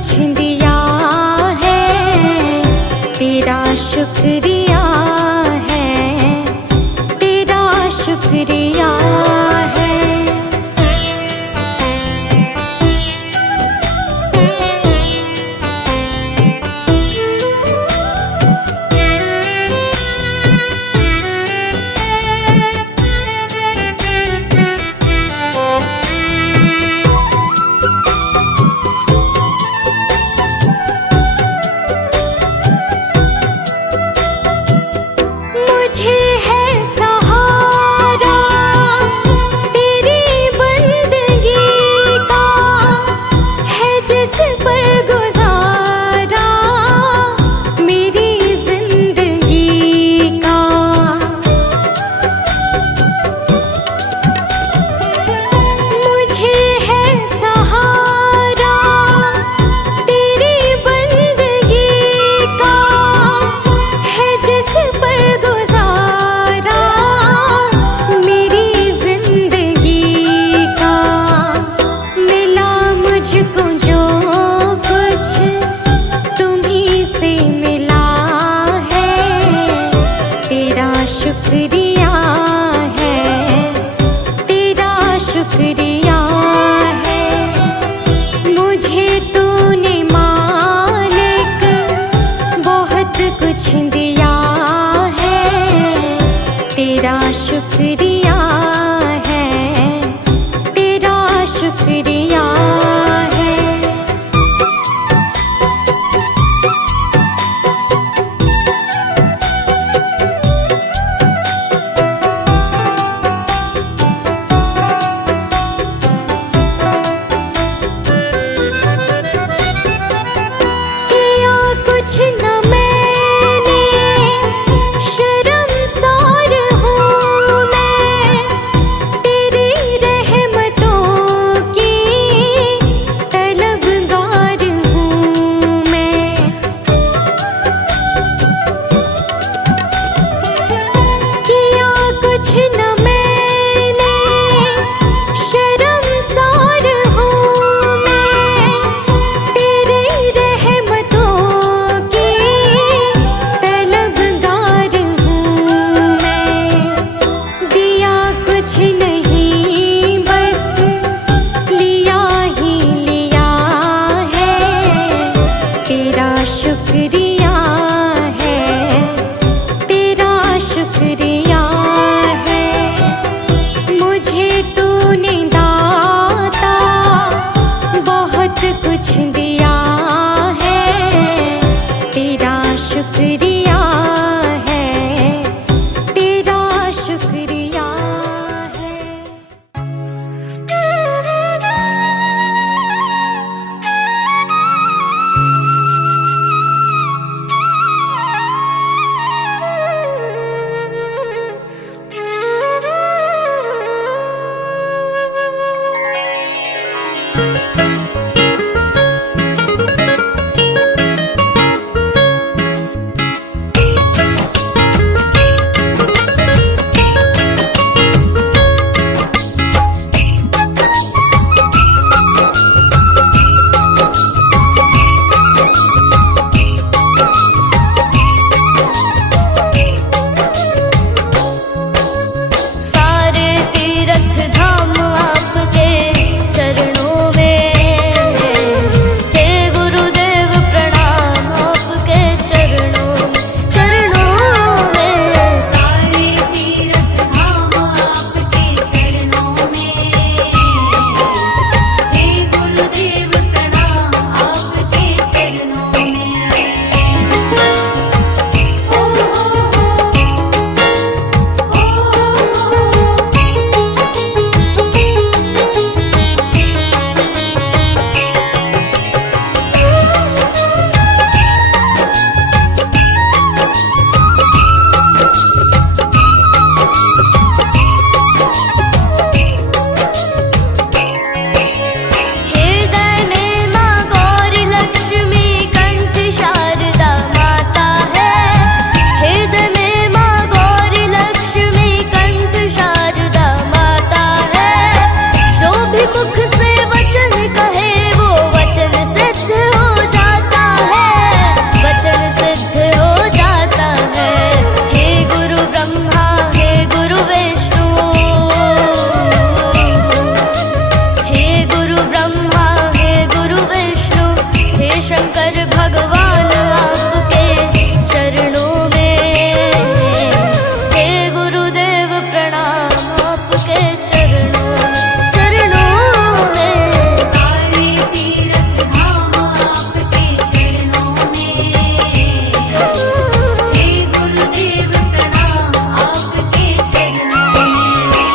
कुछ दिया है, तेरा शुक्रिया है, तेरा शुक्रिया है। शंकर भगवान आपके चरणों में। हे गुरुदेव प्रणाम आपके चरणों में। सारे तीर्थ धाम आपके चरणों में। हे गुरुदेव प्रणाम आपके चरणों में।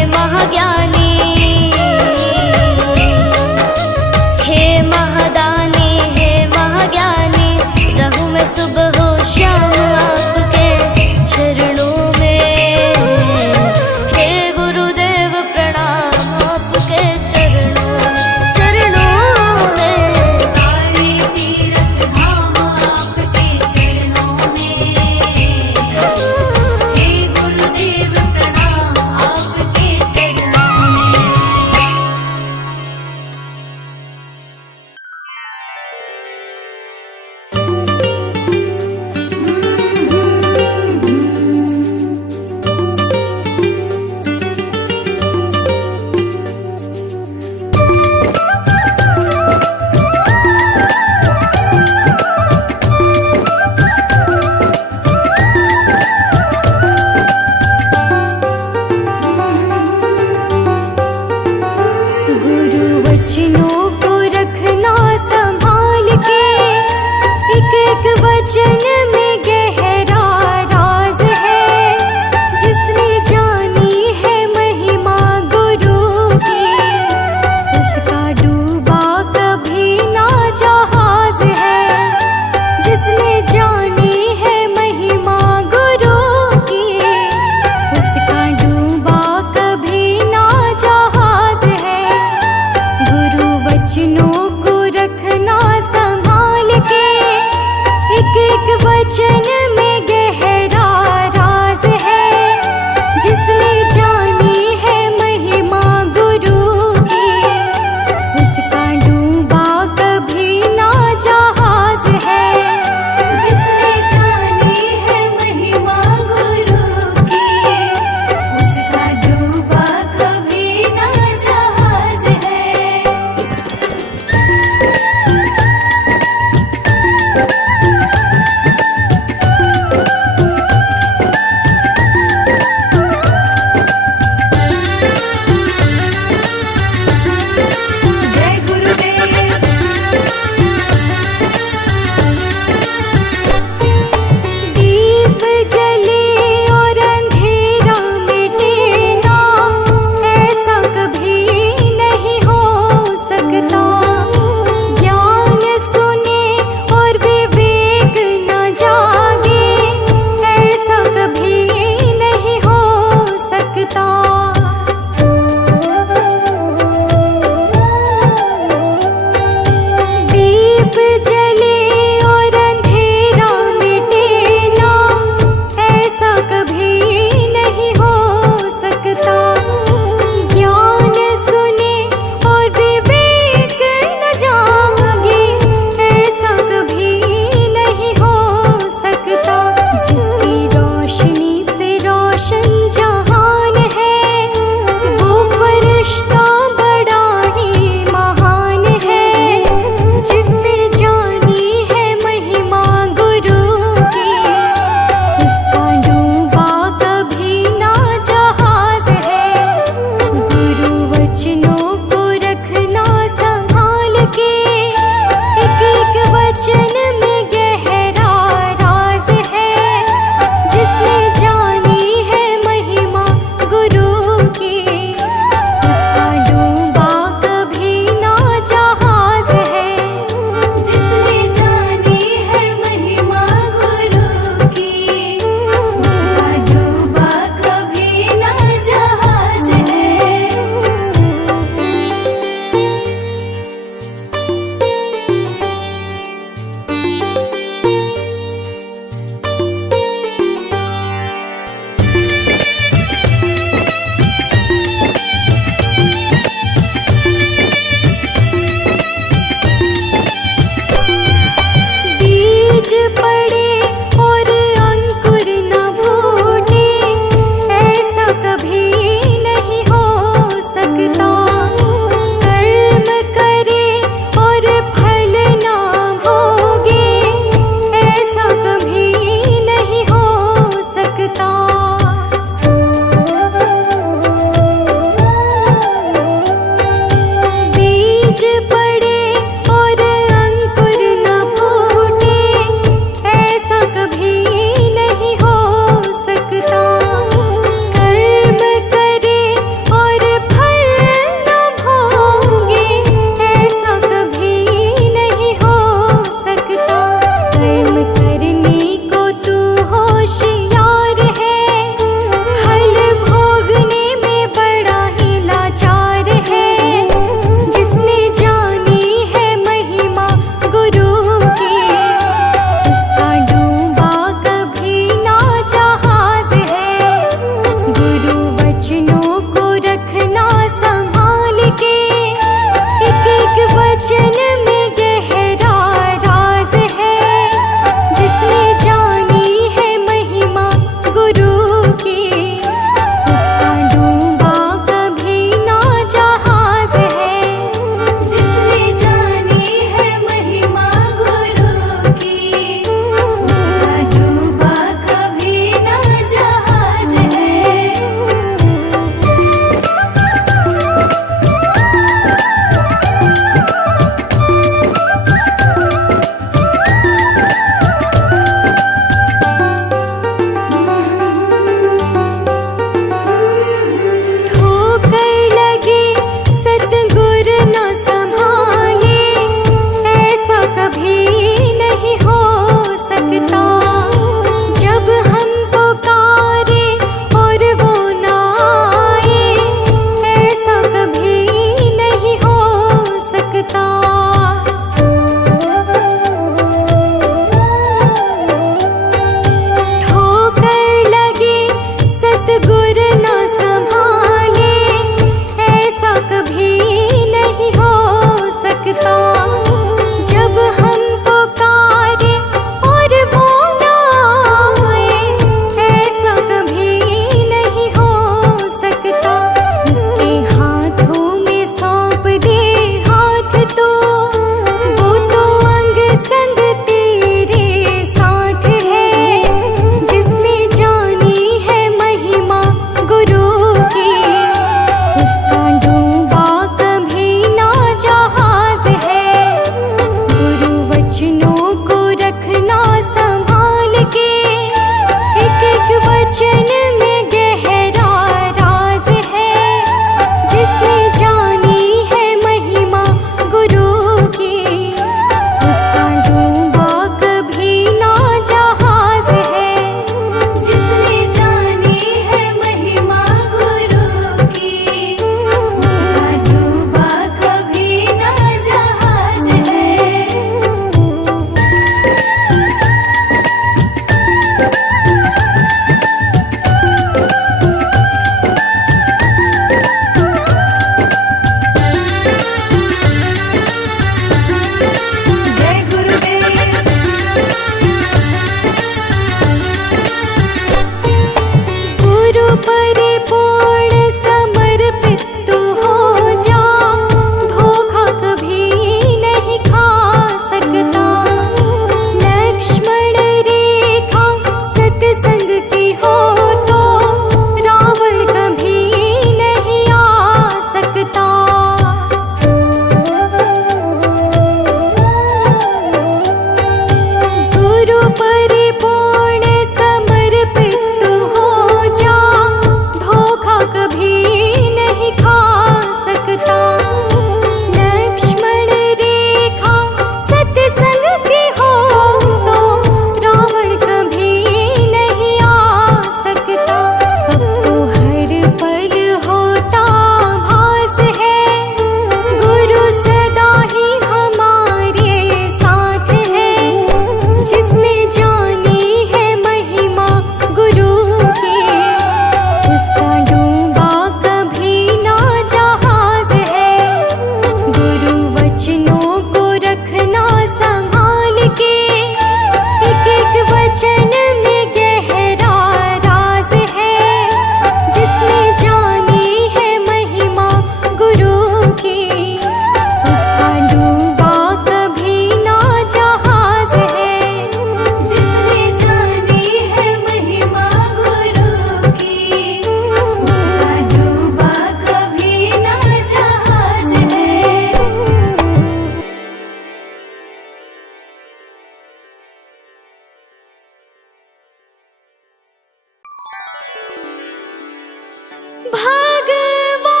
भगवान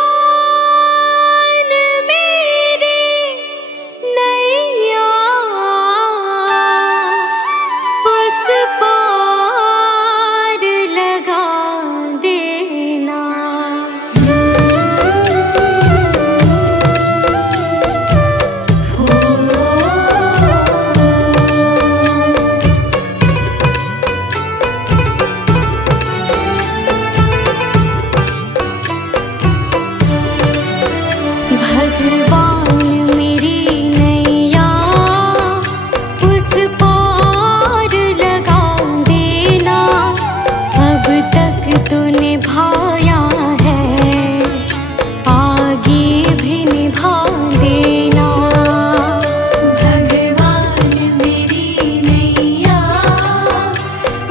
मेरी नैया उस पार लगा देना। भगवान मेरी नैया उस पार लगा देना। अब तक तो निभाया है, आगे भी निभा देना। भगवान मेरी नैया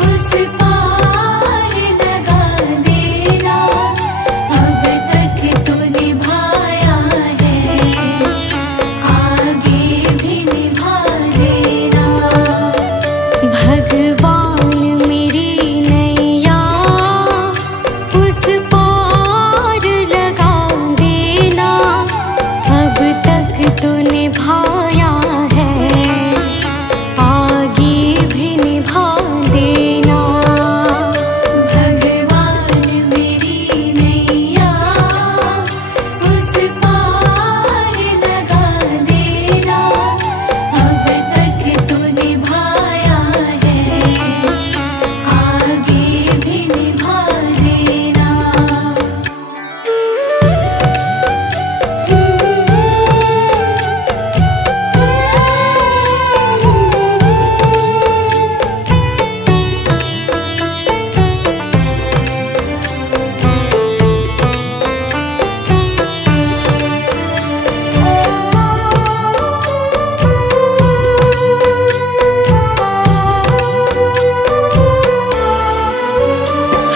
उस पार लगा देना। अब तक तो निभाया है, आगे भी निभा देना। भगवान मेरी नैया उस पार लगा देना। अब तक तो निभाया है, आगे भी निभा देना। भगवान मेरी नैया उस पार लगा देना। अब तक तो निभाया है, आगे भी निभा देना।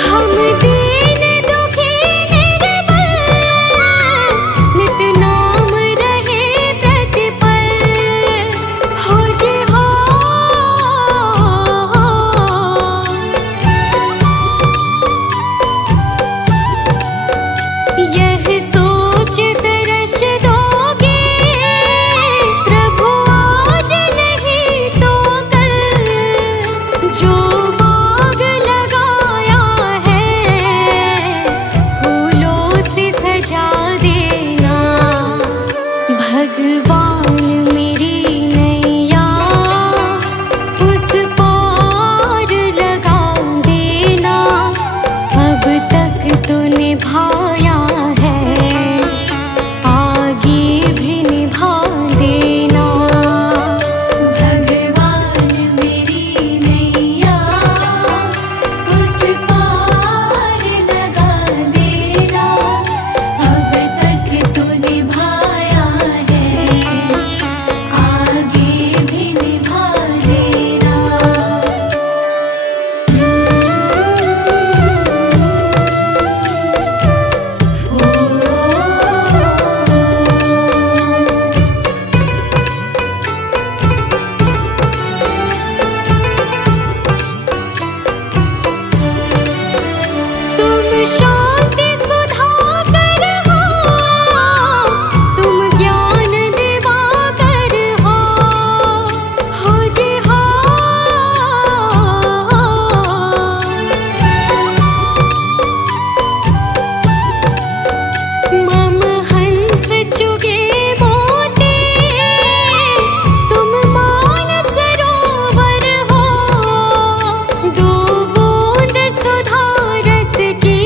हम दीन दुखी निर्बल, नित नाम रहे प्रतिपल। हो जी हो, यह सोच दर्श दोगे प्रभु आज नहीं तो कल। जो बाग लगाया है फूलों से सजा देना। भगवान मेरी नैया उस पार लगा देना। अब तक तो निभाया है, आगे भी निभा देना। भगवान मेरी नैया उस पार लगा देना। अब तक तो निभाया है, आगे भी निभा देना। तुम शांति सुधाकर हो, तुम ज्ञान दिवाकर हो। हो जी हो, मम हंस चुगे मोती, तुम मान सरोवर हो। दो बूंद सुधा रस की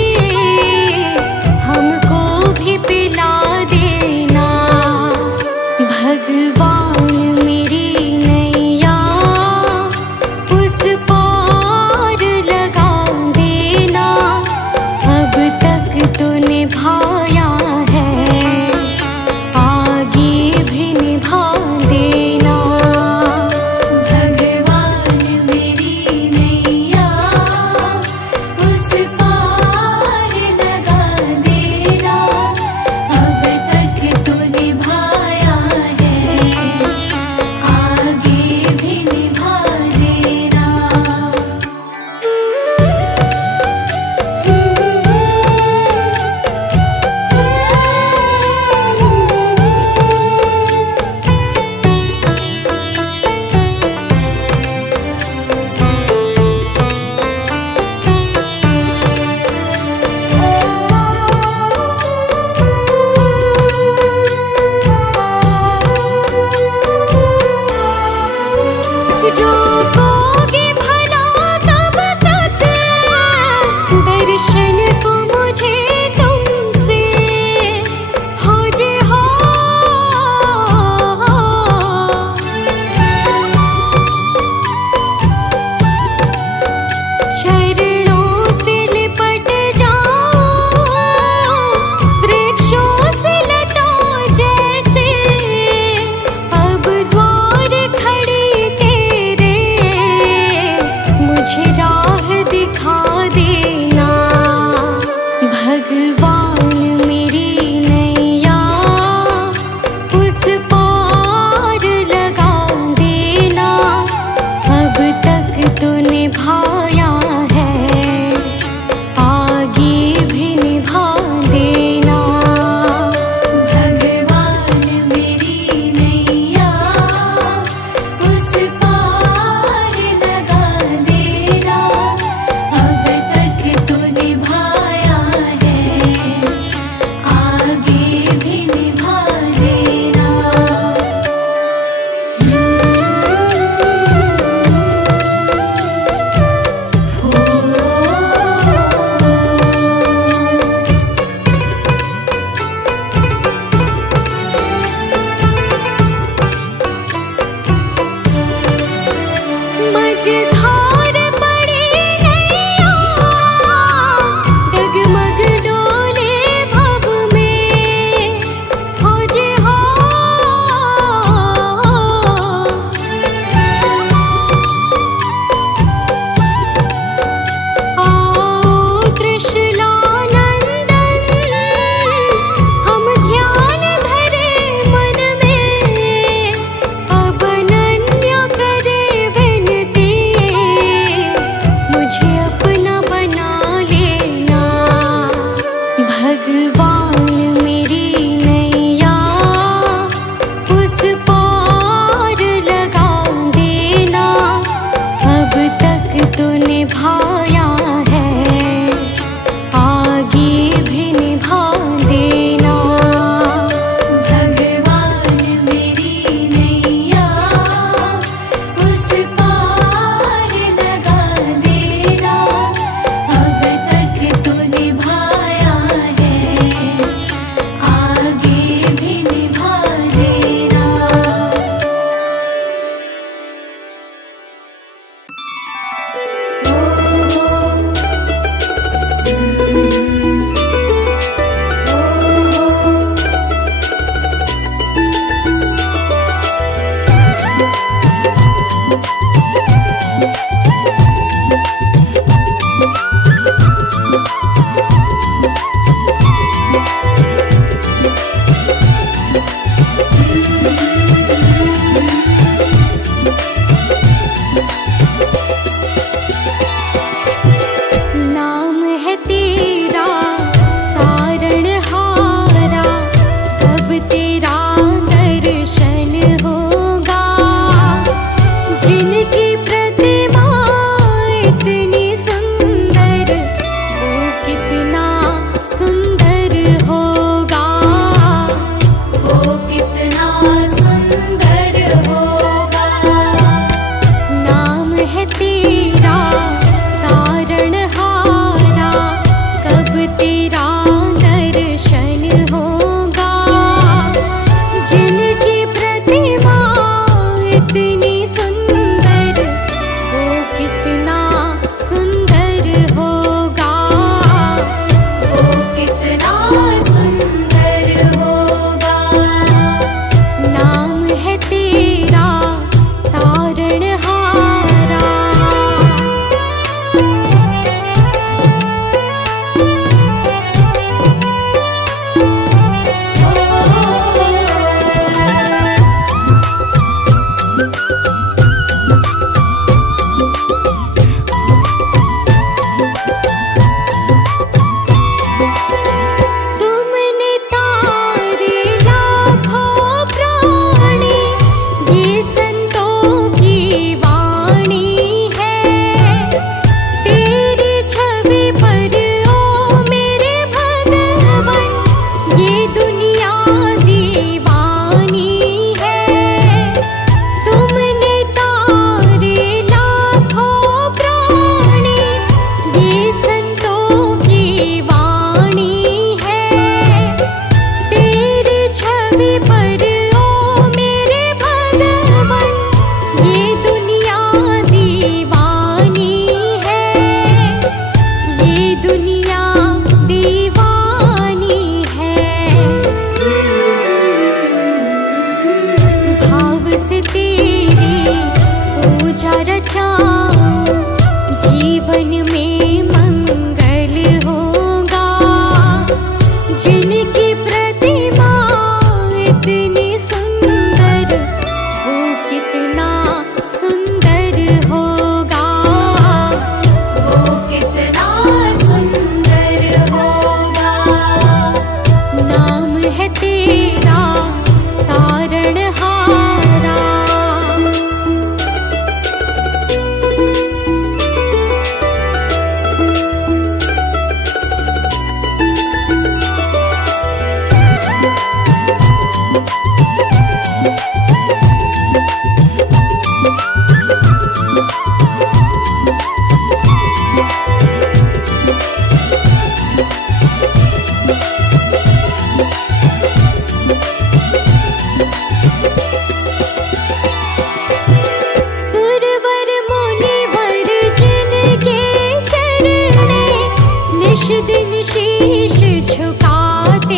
निश दिन शीश झुकाते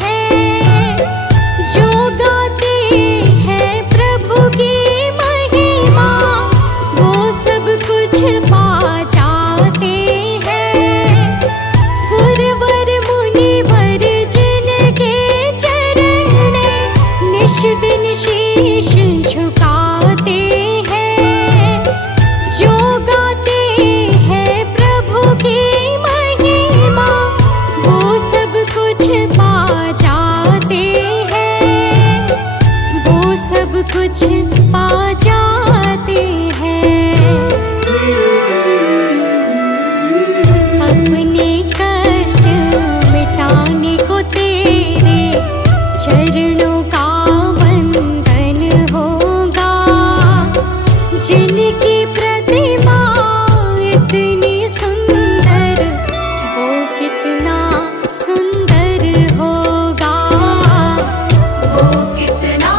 हैं, जो गाते हैं प्रभु की महिमा, वो सब कुछ पा जाते हैं। सुरवर मुनिवर जिनके चरण में निश दिन शीश झुकाते हैं, जो गाते हैं प्रभु की महिमा, वो सब कुछ पा जाते हैं, वो सब कुछ पा जाते हैं। अपने कष्ट मिटाने को तेरे चरणों का वंदन होगा, जिनकी प्रतिमा इतनी सुंदर, वो कितना सुंदर होगा, वो कितना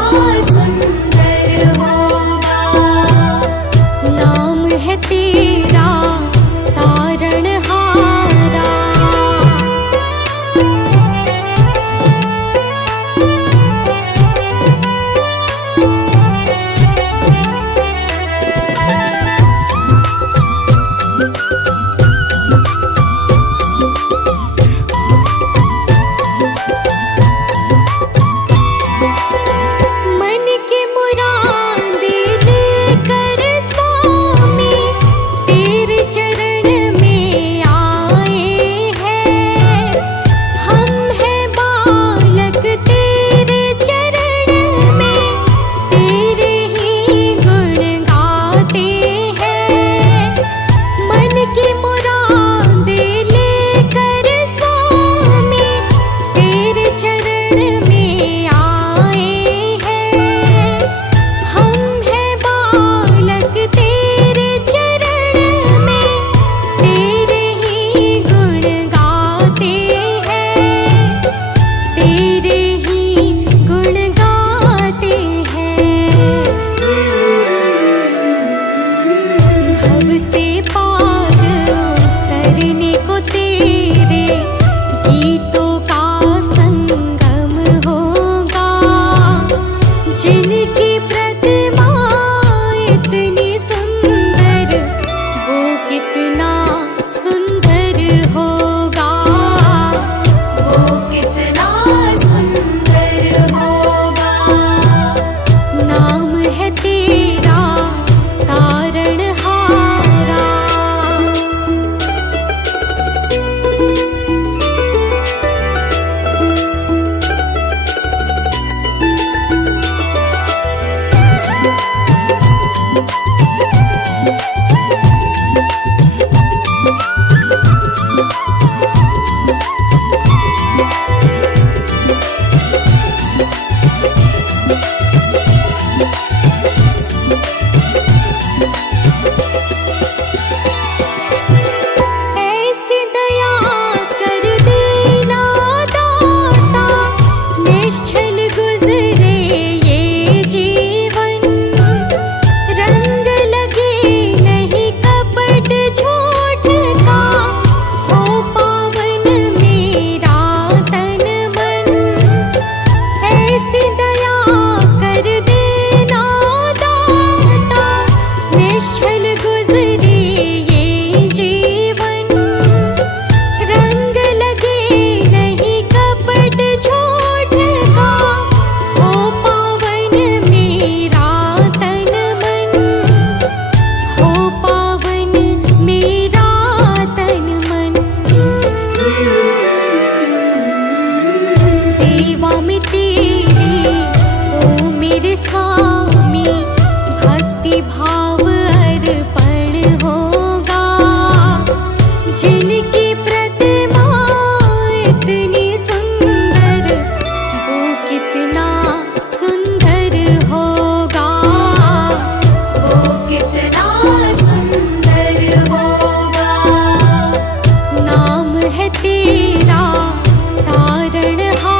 सुंदर होगा। नाम है तेरा तारणहारा। मन की मुरादें लेकर स्वामी तेरे चरण में आए हैं। हम हैं बालक तेरे चरण में, तेरे ही गुण गाते हैं। मन की मुरादें लेकर स्वामी तेरे चरण में आए हैं। हम हैं बालक तेरे चरण में, तेरे ही गुण गाते हैं, तेरे ही गुण गाते हैं। भव से पार उतरने को तेरे गीतों का संगम होगा, जिनकी प्रतिमा इतनी सुंदर, वो कितना सुंदर होगा, वो कितना सुंदर होगा। नाम है तेरा तारणहारा। ऐसी दया कर देना दाता, निश्चल गुजरे ये जीवन। रंग लगे नहीं कपट झूठ का, हो पावन मेरा तन मन। ऐसी दया कर देना दाता, निश्चल गुजरे ये जीवन। रंग लगे नहीं कपट झूठ का, हो पावन मेरा तन मन, हो पावन मेरा तन मन। सेवा में तेरी ओ मेरे स्वामी, भक्ति भाव अर्पण होगा, जिनकी प्रतिमा इतनी सुंदर, वो कितना सुंदर होगा, वो कितना सुंदर होगा। नाम है तेरा तारणहारा।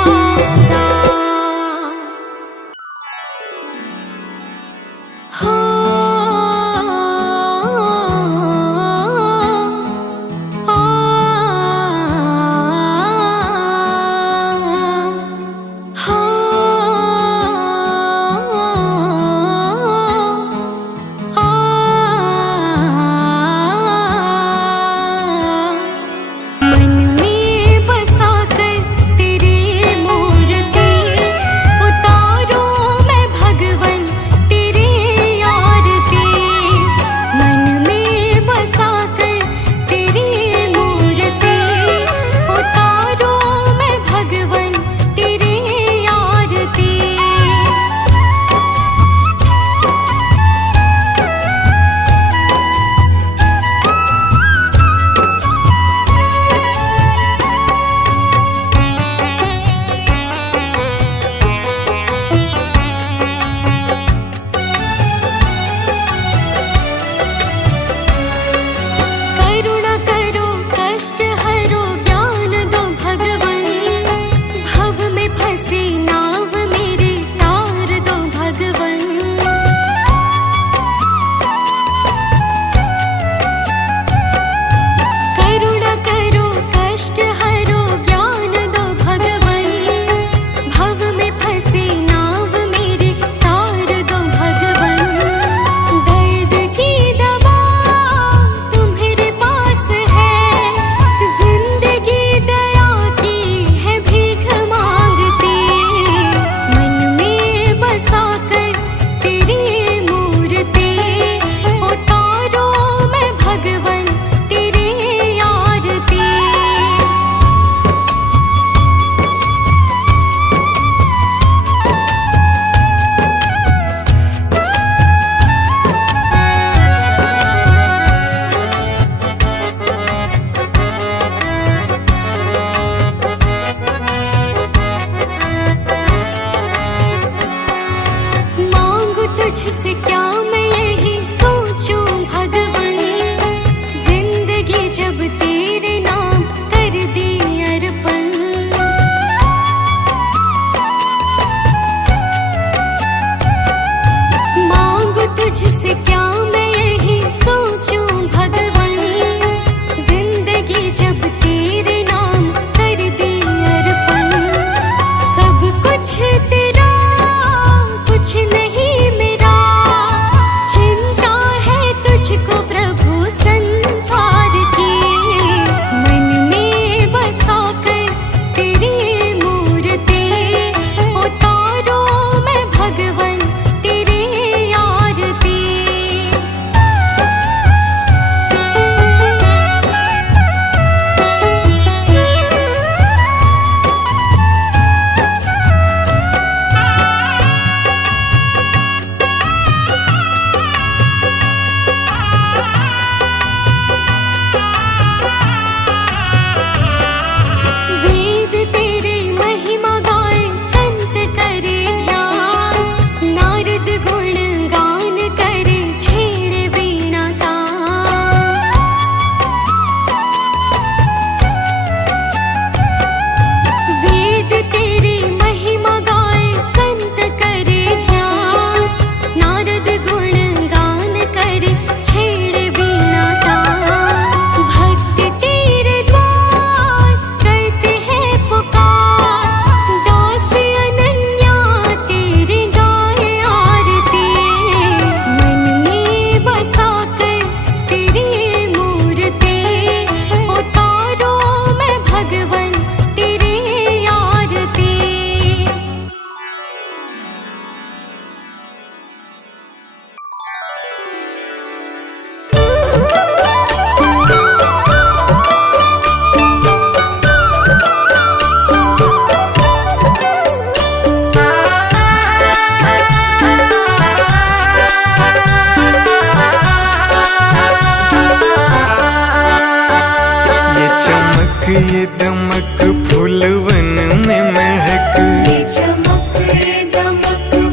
दमक फूलवन में महक, ये चमक ये दमक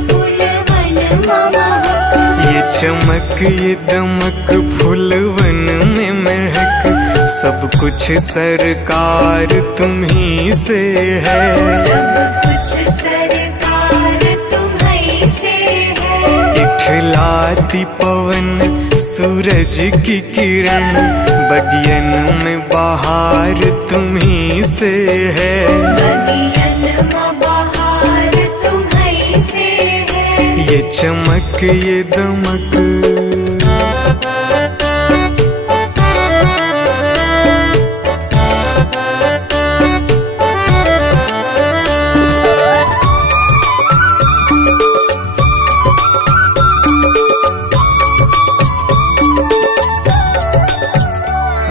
फूलवन महक, ये चमक ये दमक फूलवन में महक, सब कुछ सरकार तुम्ही से है। सब कुछ सरकार तुम्हीं से है। इठलाती पवन सूरज की किरण, बगियन में बहार तुम्ही से है। बगियन में बहार तुम्हीं से है। ये चमक ये दमक,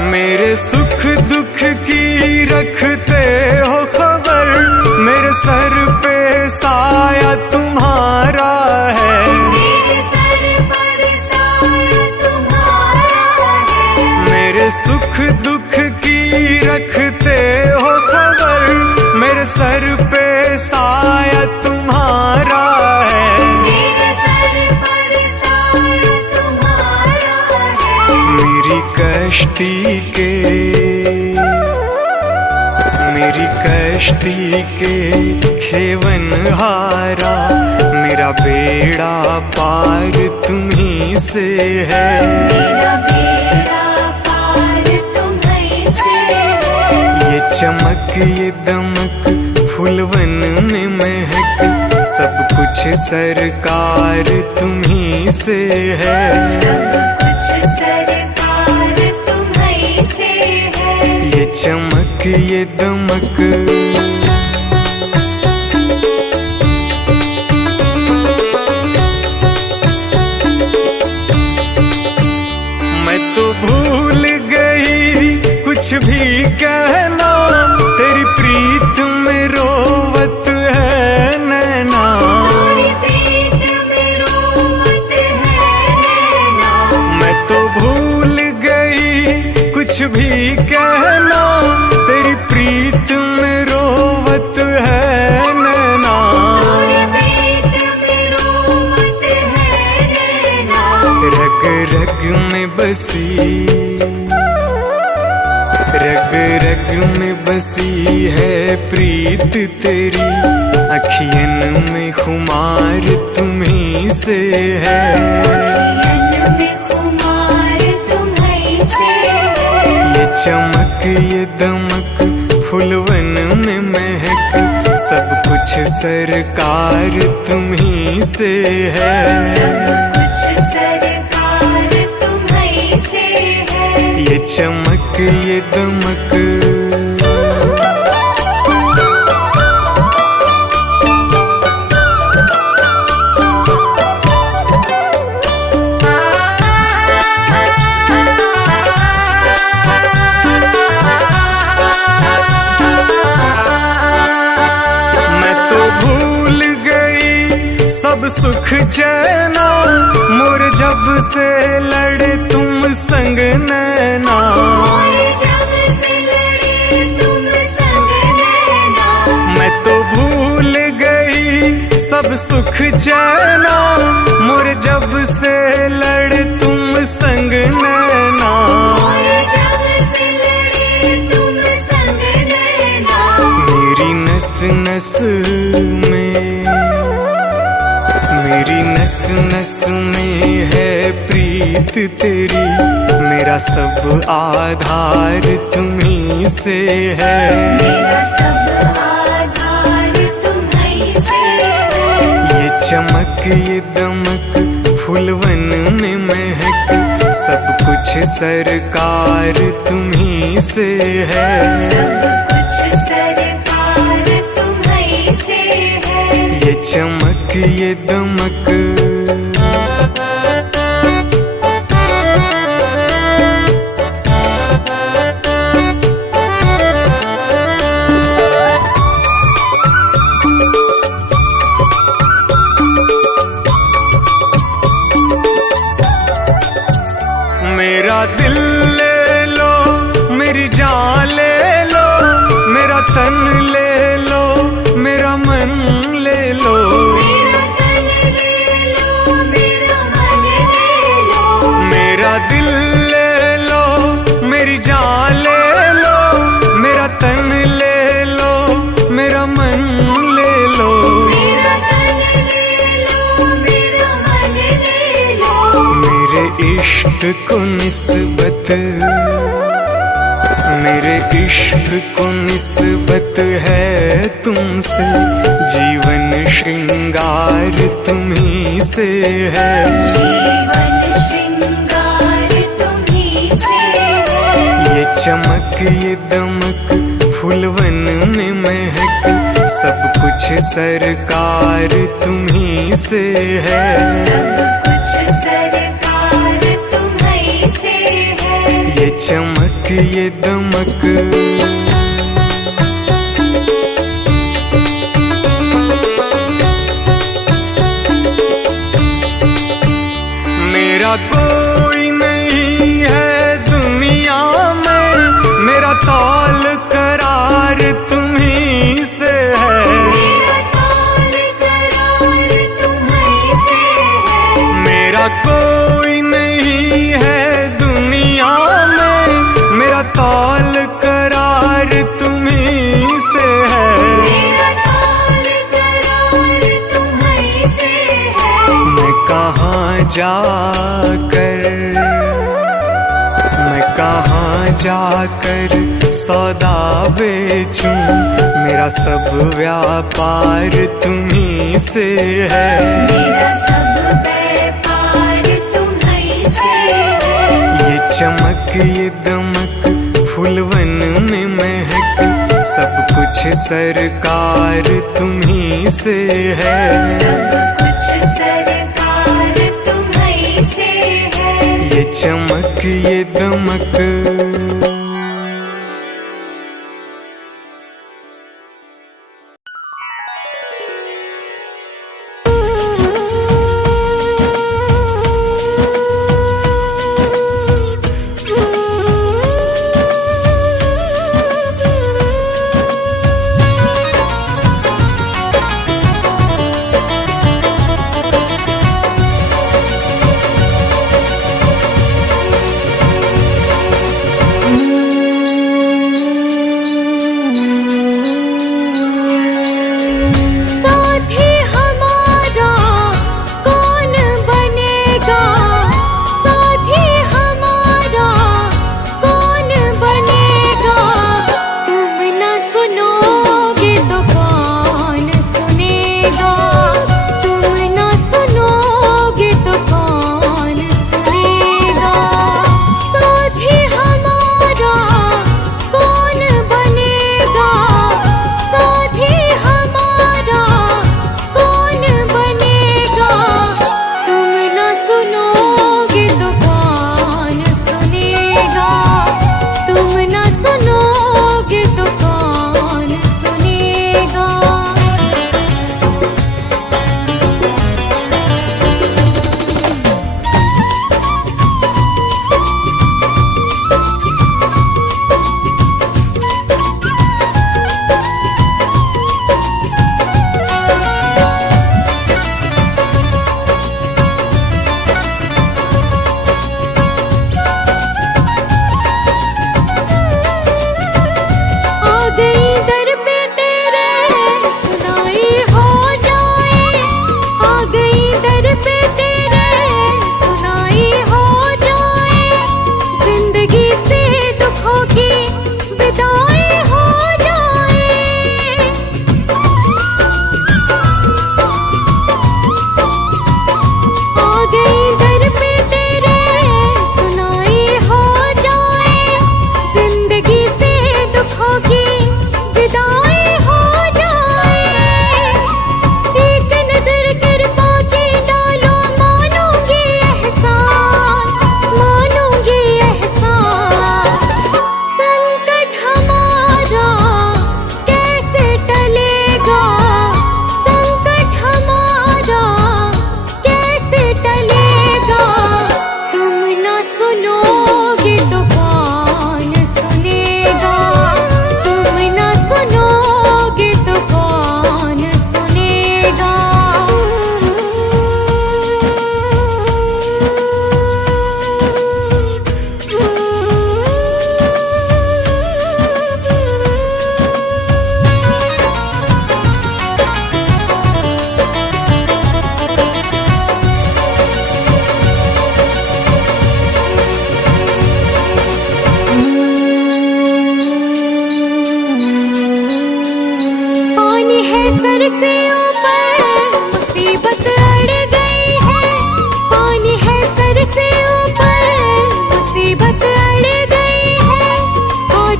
मेरे सुख दुख की रखते हो खबर, मेरे सर पे साया तुम्हारा है। मेरे सर पर साया तुम्हारा है। मेरे सुख दुख की रखते हो खबर, मेरे सर पे साया तुम्हारा है। मेरे सर पर साया तुम्हारा है। मेरी कश्ती के, मेरी कश्ती के खेवन हारा, मेरा बेड़ा पार तुम्ही से है। मेरा बेड़ा पार तुम्हीं से है। ये चमक ये दमक फूलवन में महक, सब कुछ सरकार तुम्ही से है। सब कुछ सरकार तुम्हीं से है। ये चमक ये दमक, मैं तो भूल गई कुछ भी कहना, तेरी प्रीत में रोवत है नैना। तेरी प्रीत में रोवत है नैना। मैं तो भूल गई कुछ भी कहना, तेरी प्रीत में रोवत है नैना। तेरी प्रीत में रोवत है नैना। रग रग में बसी, रग रग में बसी है प्रीत तेरी, अखियन में खुमार तुम्ही से है। अखियन में खुमार तुम्हीं से है। ये चमक ये दमक फूलवन में महक, सब कुछ सरकार तुम्ही से है। सब कुछ सरकार तुम्हीं से है। ये चमक ये दमक, मैं तो भूल गई सब सुख चैना, मोर जब से लड़े तुम संग नैना। और जब से लड़े तुम संग नैना। मैं तो भूल गई सब सुख चैना, मोर जब से लड़े तुम संग नैना। और जब से लड़े तुम संग नैना। मेरी नस नस में, मेरी नस नस में है प्रीत तेरी, मेरा सब आधार तुम्ही से है। मेरा सब आधार तुम्हीं से है। ये चमक ये दमक फूलवन में महक, सब कुछ सरकार तुम्ही से है। सब कुछ सरकार तुम्हीं से है। ये चमक ये दमक, मेरा दिल ले लो, मेरी जान ले लो, तन ले लो, मेरा मन ले लो, मेरा तन ले लो, मेरा मन ले लो, मेरा दिल ले लो, मेरी जान ले लो, मेरा तन ले लो, मेरा मन ले लो, मेरा तन ले लो, मेरा मन ले लो, मेरे इश्क को निस्बत, मेरे इश्क को निस्बत है तुमसे, जीवन श्रृंगार तुम्ही से है, जीवन श्रृंगार तुम्ही से है, ये चमक ये दमक फूलवन में महक, सब कुछ सरकार तुम्ही से है, सब कुछ सरकार तुम्ही से है, ये चमक ये दमक। मेरा कोई नहीं है दुनिया में, मेरा तौल करार तुम्ही से है, मेरा ताल करार तुम्ही से है, मेरा कोई नहीं है दुनिया में, मेरा तौल करार तुम्ही से है, मेरा ताल करार तुम्ही से है, मैं कहाँ जाकर, मैं कहाँ जाकर सौदा बेचूं, मेरा सब व्यापार तुम्ही से है, मेरा सब व्यापार तुम्ही से है, ये चमक ये दमक फूलवन में महक, सब कुछ सरकार तुम्ही से है, सब कुछ सरकार तुम्ही से है, ये चमक ये दमक।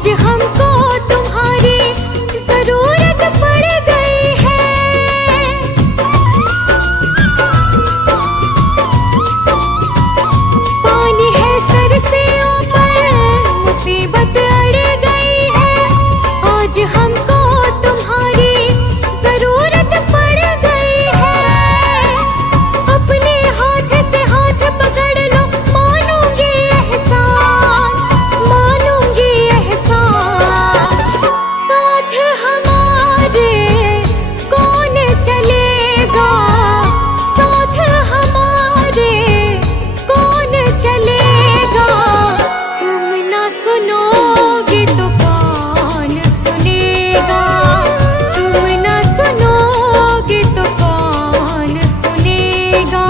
आज हमको तुम्हारी जरूरत पड़ गई है। पानी है सर से ऊपर, मुसीबत अड़ गई है। आज हमको तुम्हारी जरूरत पड़ गई है। अपने हाथ से हाथ पकड़ लो, मानूंगी एहसान, मानूंगी एहसान। साथ हमारे कौन चलेगा, साथ हमारे कौन चलेगा। तुम ना सुनोगे तो कौन सुनेगा, तुम ना सुनोगे तो कौन सुनेगा।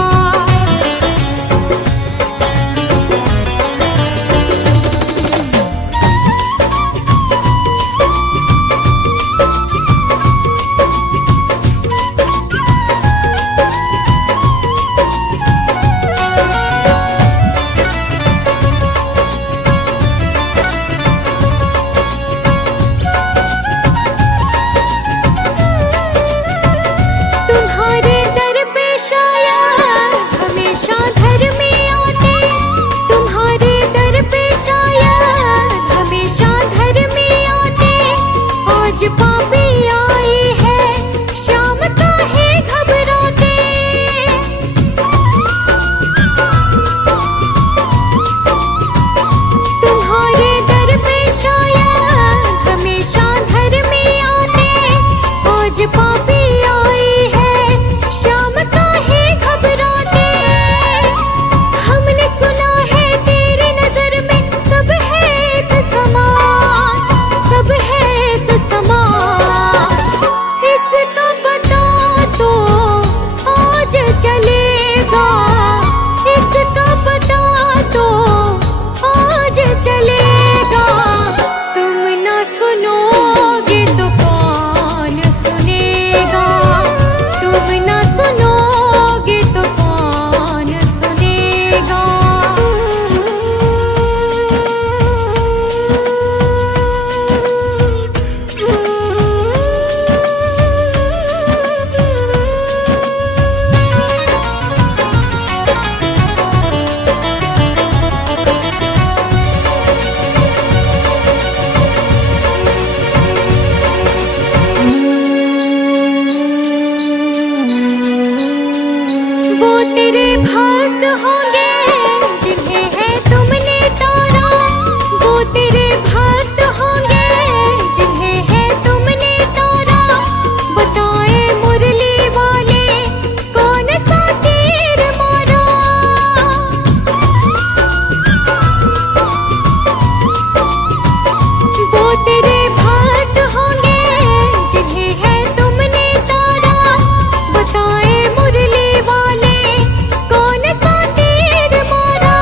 तुम्हारे दर पे शायद हमेशा घर में आते, तुम्हारे दर पे शायद हमेशा घर में आते। आज पापी आई है, शाम का है घबराते। तुम्हारे दर पे शायद हमेशा घर में आते। आज पापी आई है, शाम का है घबराते। हमने सुना है तेरी नजर में सब है एक समान, सब है एक समान। इसका पता तो आज चलेगा, इसका पता तो आज चलेगा। तुम ना सुनोगे तो कौन सुनेगा, तुम ना सुनोगे तो कौन सुनेगा। वो तेरे भक्त होंगे जिन्हें है तुमने तारा, वो तेरे भक्त होंगे जिन्हें है तुमने तारा। बताए मुरली वाले कौन सा तीर मारा। वो तेरे भक्त होंगे जिन्हें है तुमने तारा। बताए मुरली वाले कौन सा तीर मारा।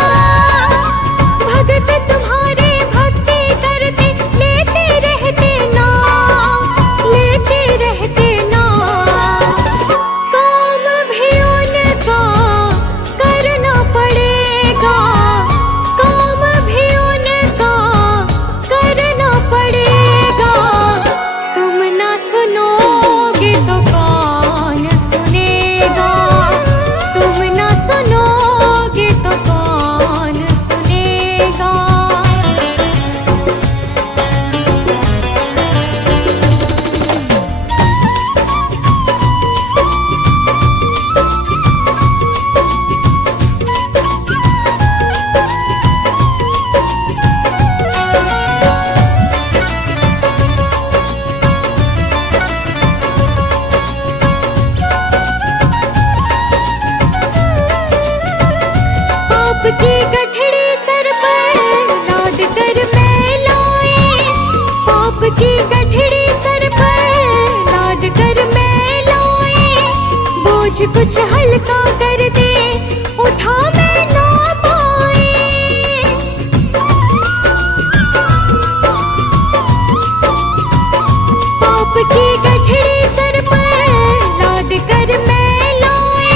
भगत तुम्हारे भक्ति करते, लेते रहते नाम, लेते रहते नाम। काम भी उनका करना पड़ेगा, काम भी उनका करना पड़ेगा। तुम ना सुनोगे तो कौन सुनेगा, तुम ना सुनोगे तो कौन सुनेगा। पाप की गठड़ी सर पर लाद कर मैं लाई, पाप की गठड़ी सर पर लाद कर मैं लाई। बोझ कुछ हल्का कर दे, उठा मैं ना पाई। पाप की गठड़ी सर पर लाद कर मैं लाई।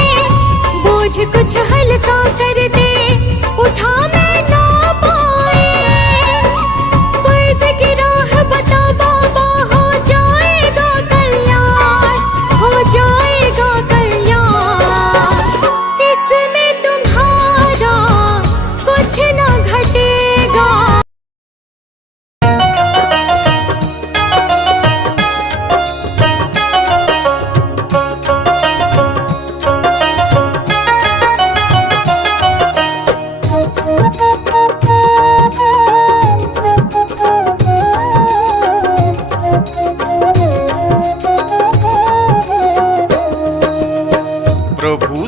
बोझ कुछ हल्का कर दे, उठा मैं ना पाई। फर्ज गिरा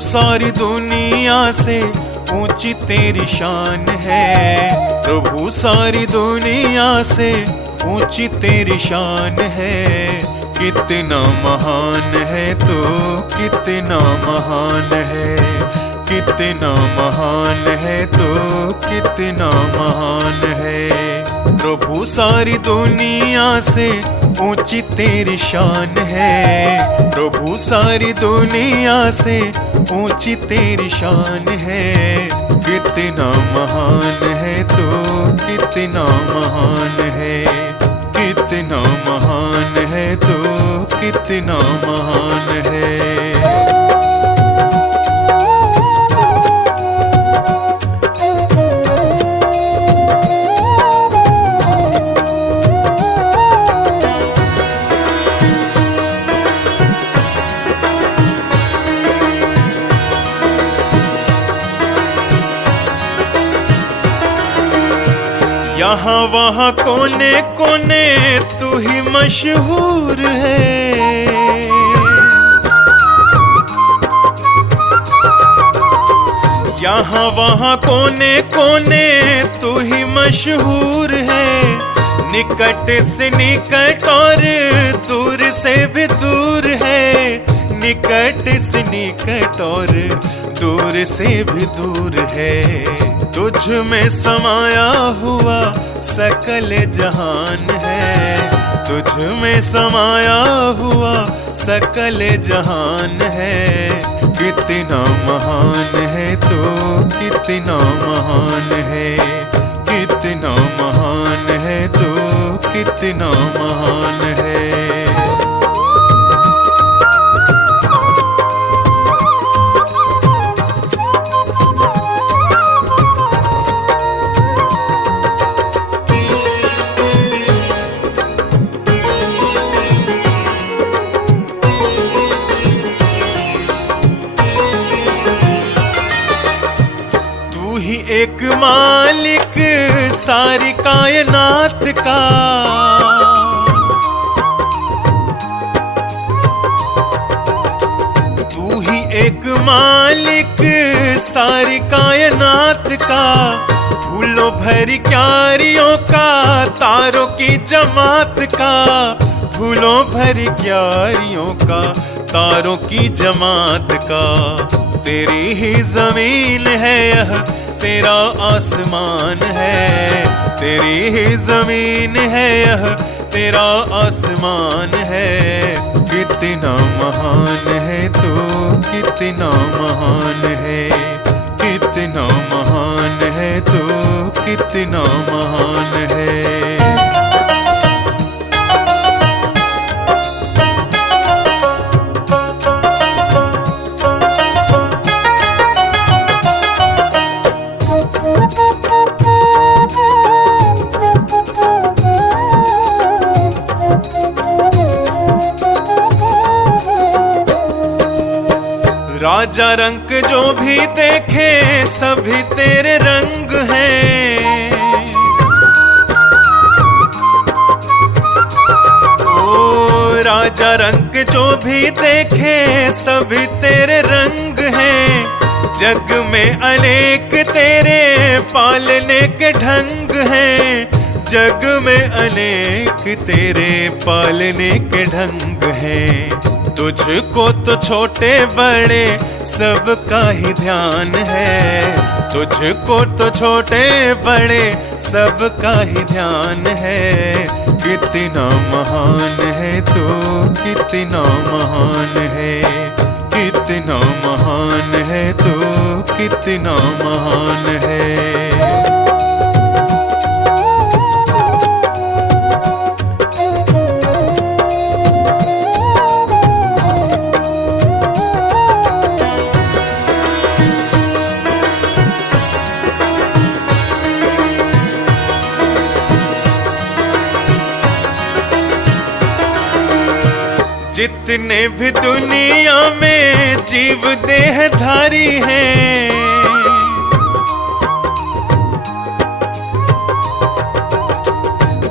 सारी दुनिया से ऊंची तेरी शान है। प्रभु सारी दुनिया से ऊंची तेरी शान है। कितना महान है तो कितना महान है, कितना महान है तो कितना महान है। प्रभु सारी दुनिया से ऊंची तेरी शान है। प्रभु सारी दुनिया से ऊंची तेरी शान है। कितना महान है तो कितना महान है, कितना महान है तो कितना महान है। यहाँ वहाँ कोने कोने तू ही मशहूर है। यहाँ वहाँ कोने कोने तू ही मशहूर है। निकट से निकट और दूर से भी दूर है। निकट से निकट और दूर से भी दूर है। तुझ में समाया हुआ सकल जहान है। तुझ में समाया हुआ सकल जहान है। कितना महान है तो कितना महान है, कितना महान है तो कितना महान है। एक मालिक सारी कायनात का, तू ही एक मालिक सारी कायनात का। फूलों भरी क्यारियों का, तारों की जमात का। फूलों भरी क्यारियों का, तारों की जमात का। तेरी ही जमीन है यह, तेरा आसमान है। तेरी ही जमीन है यह, तेरा आसमान है। कितना महान है तो कितना महान है, कितना महान है तो कितना महान है। राजा रंग जो भी देखे सभी तेरे रंग हैं। ओ राजा रंग जो भी देखे सभी तेरे रंग हैं। जग में अनेक तेरे पालने के ढंग हैं। जग में अनेक तेरे पालने के ढंग हैं। तुझको तो छोटे बड़े सबका ही ध्यान है। तुझको तो छोटे बड़े सबका ही ध्यान है। कितना महान है तो कितना महान है, कितना महान है तो कितना महान है। जितने भी दुनिया में जीव देहधारी हैं,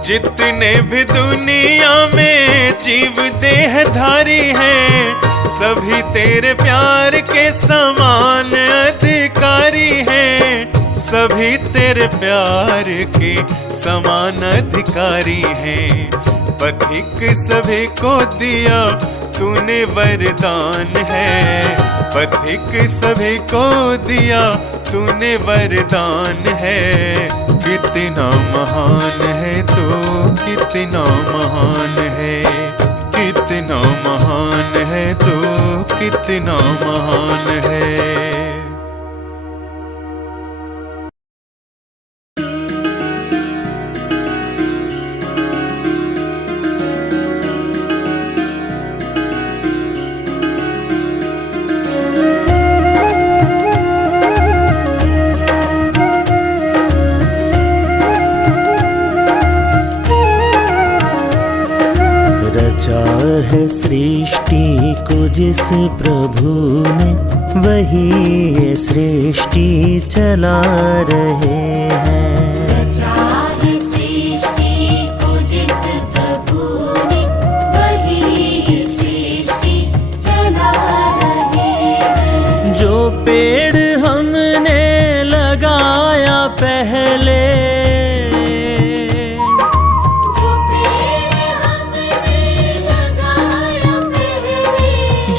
जितने भी दुनिया में जीव देहधारी हैं, सभी तेरे प्यार के समान अधिकारी हैं, सभी तेरे प्यार के समान अधिकारी हैं। पथिक सभी को दिया तूने वरदान है, पथिक सभी को दिया तूने वरदान है। कितना महान है तो कितना महान है, कितना महान है तो कितना महान है। रचा है सृष्टि को जिस प्रभु ने, वही ये सृष्टि चला रहे हैं। रचा है सृष्टि को जिस प्रभु ने, वही ये सृष्टि चला रहे हैं। जो पेड़ हमने लगाया पहले,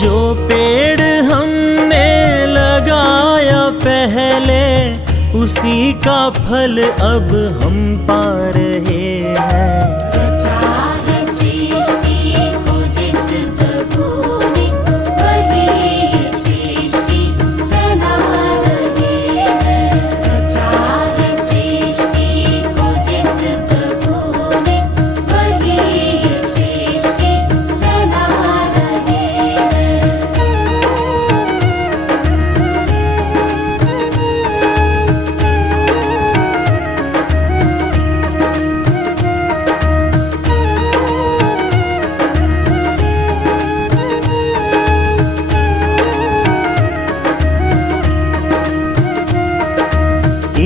जो पेड़ हमने लगाया पहले, उसी का फल अब हम पा रहे हैं। रचा है सृष्टि को जिस प्रभु ने, वही ये सृष्टि चला रहे हैं। रचा है सृष्टि को जिस प्रभु ने, वही ये सृष्टि चला रहे हैं।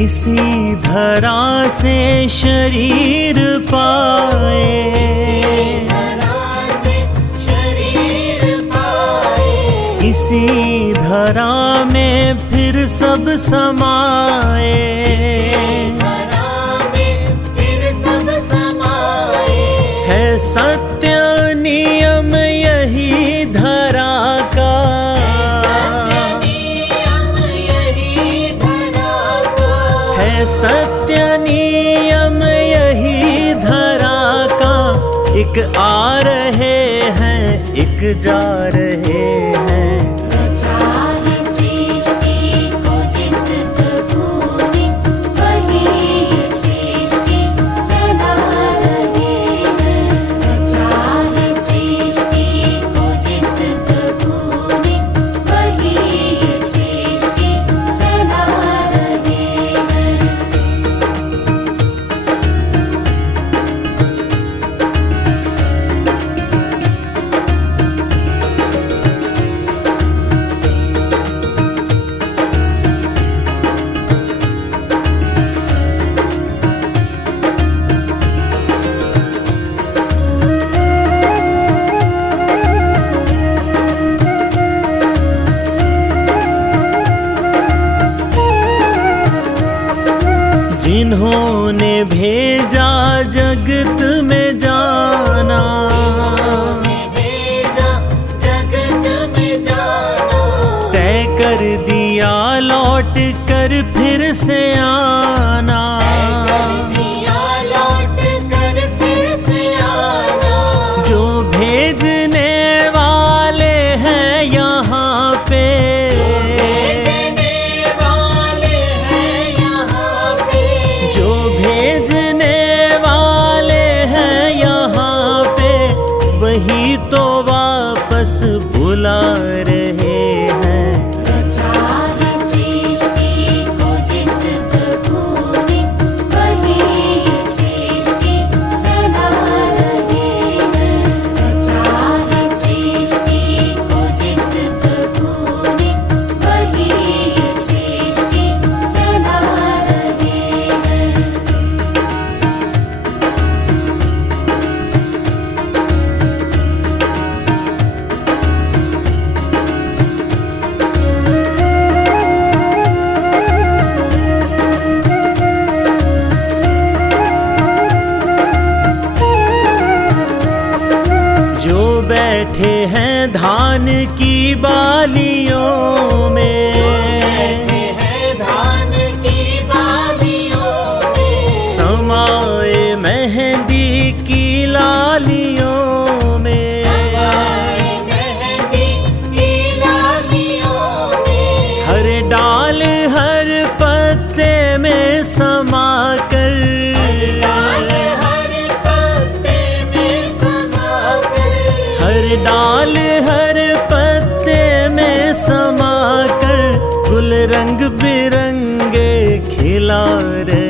इसी धरा से शरीर पाए, धरा से शरीर पाए, इसी धरा में फिर सब समाए। धरा में फिर सब समाए। है सत्य नियम यही धरा का, नियम यही धरा का, है सत्य नियम यही धरा का। एक आ रहे हैं, एक जा रहे हैं। रचा है सृष्टि को जिस प्रभु ने, वही ये सृष्टि चला रहे हैं। रचा है सृष्टि को जिस प्रभु ने, वही ये सृष्टि चला रहे हैं। जिन्होंने भेजा जगत में जाना, भेजा जगत में जाना, तय कर दिया लौट कर फिर से आना। दिया लौट कर फिर से आना। जो भेजने वाले हैं यहाँ पे, भेजने वाले हैं यहाँ पे, जो भेजने वाले हैं यहाँ पे, वही तो वापस बुला रहे हैं। रचा है सृष्टि को जिस प्रभु ने, वही ये सृष्टि चला रहे हैं। रचा है सृष्टि को जिस प्रभु ने, वही ये सृष्टि चला रहे हैं। बैठे हैं धान की बालियों में, धान की बालियों में, समाए मेहंदी की लालियों में, मेहंदी की लालियों में, हर डाल हर पत्ते में समा कर, हर पत्ते में समा कर, हर डाल हर पत्ते में समा कर गुल रंग बिरंगे खिला रहे